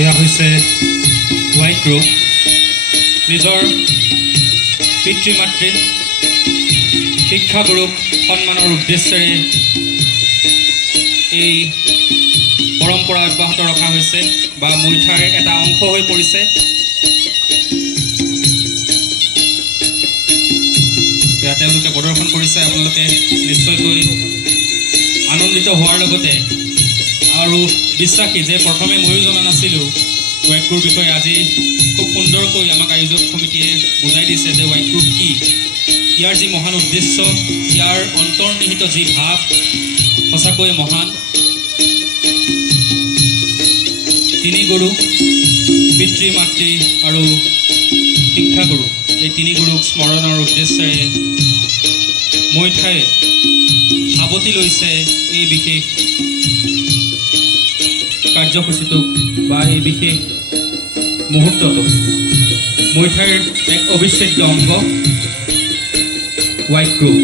এয়া হৈছে white group নিজৰ পিতৃ মাতৃ শিক্ষাগুৰুক সন্মানৰ উদ্দেশ্যেৰে এই পৰম্পৰা অব্যাহত ৰখা হৈছে বা মৈথাৰ এটা অংশ হৈ পৰিছে। তেওঁলোকে প্ৰদৰ্শন কৰিছে, আপোনালোকে নিশ্চয়কৈ আনন্দিত হোৱাৰ লগতে আৰু বিশ্বাসী যে প্ৰথমে ময়ো জনা নাছিলোঁ হোৱাইট গ্ৰুপ বিষয়ে। আজি খুব সুন্দৰকৈ আমাক আয়োজক সমিতিয়ে বুজাই দিছে যে হোৱাইট গ্ৰুপ কি, ইয়াৰ যি মহান উদ্দেশ্য, ইয়াৰ অন্তৰ্নিহিত যি ভাৱ সঁচাকৈ মহান। তিনি গুৰু, পিতৃ মাতৃ আৰু শিক্ষাগুৰু, এই তিনি গুৰুক স্মৰণৰ উদ্দেশ্যেৰে মৈথাই সাৱটি লৈছে এই বিশেষ কাৰ্যসূচীটোক বা এই বিশেষ মুহূৰ্তটো। মৈথাইৰ এক অবিচ্ছেদ্য অংগ হোৱাইট গ্ৰুপ।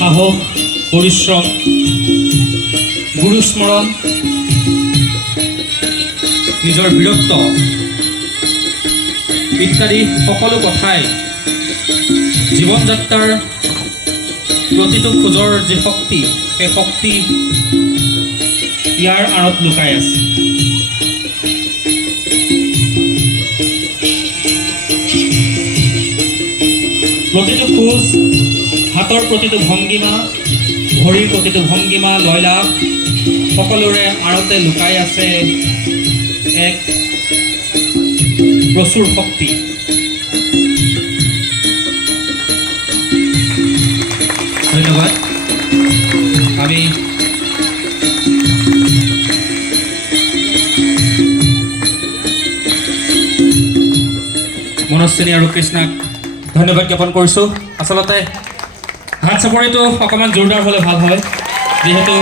সাহস, পৰিশ্ৰম, গুৰুস্মৰণ, নিজৰ বীৰত্ব ইত্যাদি সকলো কথাই জীৱন যাত্ৰাৰ প্ৰতিটো খোজৰ যি শক্তি, সেই শক্তি ইয়াৰ আঁৰত লুকাই আছে। প্ৰতিটো খোজ, হাতৰ প্ৰতিটো ভংগীমা, ভৰিৰ প্ৰতিটো ভংগীমা, লয়লাস সকলোৰে আঁৰতে লুকাই আছে এক প্ৰচুৰ শক্তি। ধন্যবাদ। আমি মনস্বিনী আৰু কৃষ্ণাক ধন্যবাদ জ্ঞাপন কৰিছোঁ। আচলতে হাত চাপৰিটো অকণমান জোৰদাৰ হ'লে ভাল হয়, যিহেতু